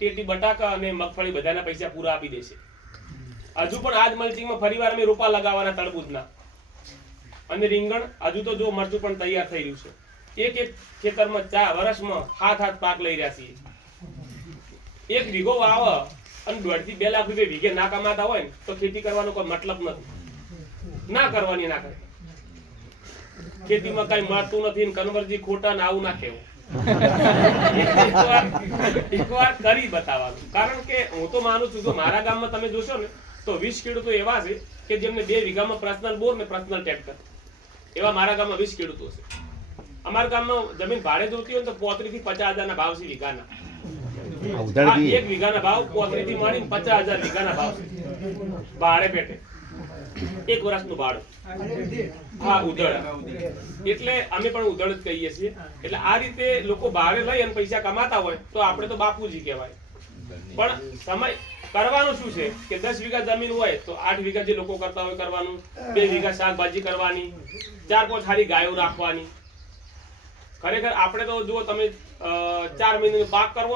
ટેટી બટાકા અને મગફળી બધાના પૈસા પૂરા આપી દેશે. હજુ પણ આજ મલ્ચિંગમાં ફરીવાર અમે રોપા લગાવવાના તરબૂચના અને રીંગણ. હજુ તો જો મરચું પણ તૈયાર થઈ રહ્યું છે. એક એક ખેતરમાં 4 વર્ષમાં હાથ પાક લઈ રહ્યા છીએ. 1 વીઘો વાવ અને 1.5 થી 2 લાખ રૂપિયા વીઘે ના કમાતા હોય ને તો ખેતી કરવાનો કોઈ મતલબ નથી. ના કરવાની ના કરે. ખેતીમાં કઈ મળતું નથી ને કન્વરજી ખોટા ને આવું ના કહેવું. એકવાર કરી બતાવવાનું. કારણ કે હું તો માનું છું કે મારા ગામમાં તમે જોશો ને તો 20 ખેડૂતો એવા છે કે જેમને 2 વીઘામાં પર્સનલ બોર ને પર્સનલ ટ્રેક્ટર. એવા મારા ગામમાં 20 ખેડૂતો છે. અમારા ગામમાં જમીન ભાડે જોતી હોય તો 35 થી 50 હજારના ભાવ છે વીઘાના. 1 વીઘાના ભાવ 35 થી માંડીને 50,000 વીઘાના ભાવ છે ભાડે પેટે. 1 વર્ષનું ભાડું. હા, ઉધડ. એટલે અમે પણ ઉધડ જ કહીએ છીએ. એટલે આ રીતે લોકો ભાડે લઈ અને પૈસા કમાતા હોય તો આપણે તો બાપુજી કહેવાય. પણ સમય કરવાનું શું છે કે 10 વીઘા જમીન હોય તો 8 વીઘા જે લોકો કરતા હોય કરવાનું, 2 વીઘા શાકભાજી કરવાની, 4-5 સારી ગાયો રાખવાની. ખરેખર આપણે તો જુઓ તમે 4 મહિનાનો પાક કરવો